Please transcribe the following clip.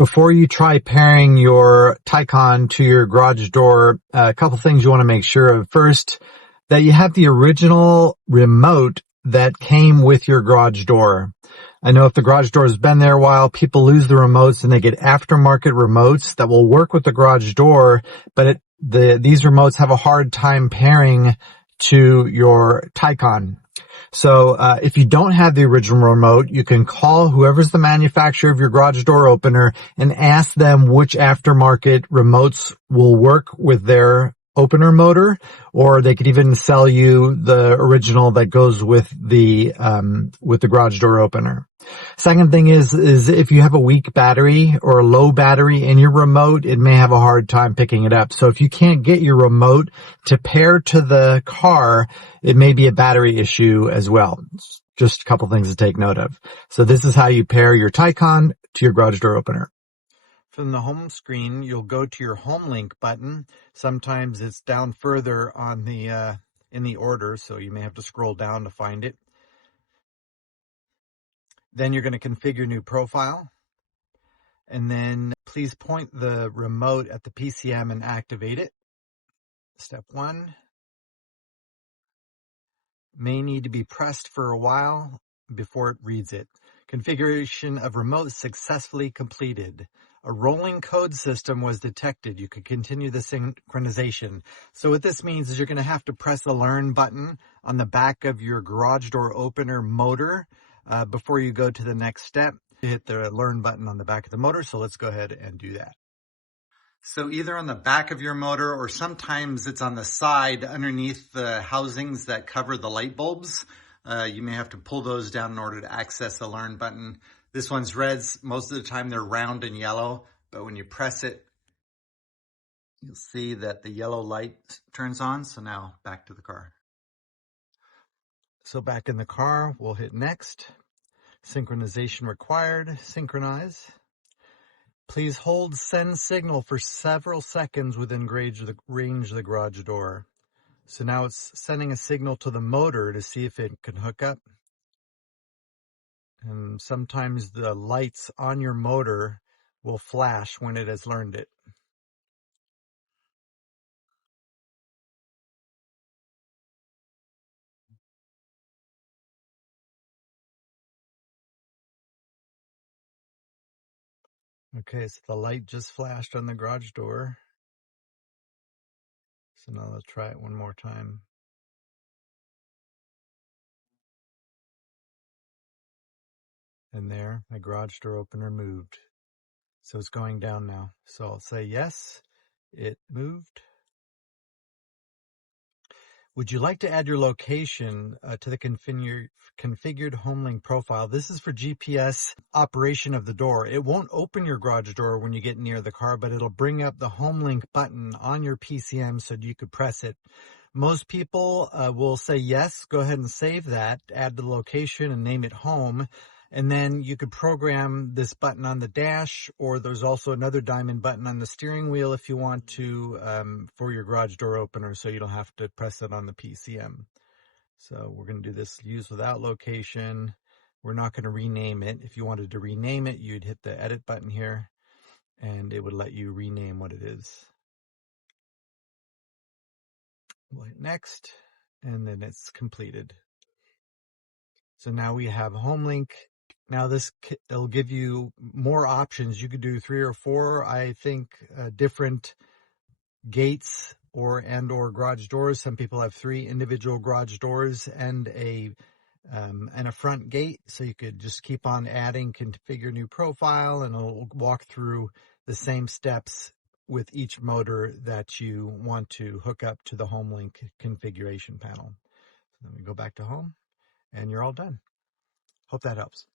Before you try pairing your Taycan to your garage door, a couple things you want to make sure of. First, that you have the original remote that came with your garage door. I know if the garage door has been there a while, people lose the remotes and they get aftermarket remotes that will work with the garage door, but these remotes have a hard time pairing to your Taycan. So if you don't have the original remote, you can call whoever's the manufacturer of your garage door opener and ask them which aftermarket remotes will work with their opener motor, or they could even sell you the original that goes with the garage door opener. Second thing is if you have a weak battery or a low battery in your remote, it may have a hard time picking it up. So if you can't get your remote to pair to the car, it may be a battery issue as well. Just a couple things to take note of. So this is how you pair your Taycan to your garage door opener. From the home screen, you'll go to your Homelink button. Sometimes it's down further on the in the order, so you may have to scroll down to find it. Then you're going to configure new profile. And then please point the remote at the PCM and activate it. Step 1. May need to be pressed for a while before it reads it. Configuration of remote successfully completed. A rolling code system was detected. You could continue the synchronization. So what this means is you're going to have to press the learn button on the back of your garage door opener motor before you go to the next step. You hit the learn button on the back of the motor. So let's go ahead and do that. So either on the back of your motor or sometimes it's on the side underneath the housings that cover the light bulbs. You may have to pull those down in order to access the learn button. This one's red. Most of the time they're round and yellow, but when you press it, you'll see that the yellow light turns on. So now back to the car. So back in the car, we'll hit next. Synchronization required. Synchronize. Please hold send signal for several seconds within range of the garage door. So now it's sending a signal to the motor to see if it can hook up. And sometimes the lights on your motor will flash when it has learned it. Okay, so the light just flashed on the garage door. So now let's try it one more time. And there, my garage door opener moved. So it's going down now. So I'll say yes, it moved. Would you like to add your location to the configured Homelink profile? This is for GPS operation of the door. It won't open your garage door when you get near the car, but it'll bring up the Homelink button on your PCM so you could press it. Most people will say yes, go ahead and save that, add the location and name it home. And then you could program this button on the dash, or there's also another diamond button on the steering wheel if you want to, for your garage door opener, so you don't have to press it on the PCM. So we're going to do this use without location. We're not going to rename it. If you wanted to rename it, you'd hit the edit button here, and it would let you rename what it is. We'll hit next, and then it's completed. So now we have Homelink. Now it'll give you more options. You could do 3 or 4, I think, different gates or garage doors. Some people have 3 individual garage doors and a front gate. So you could just keep on adding, configure new profile, and it'll walk through the same steps with each motor that you want to hook up to the Homelink configuration panel. So then we go back to home, and you're all done. Hope that helps.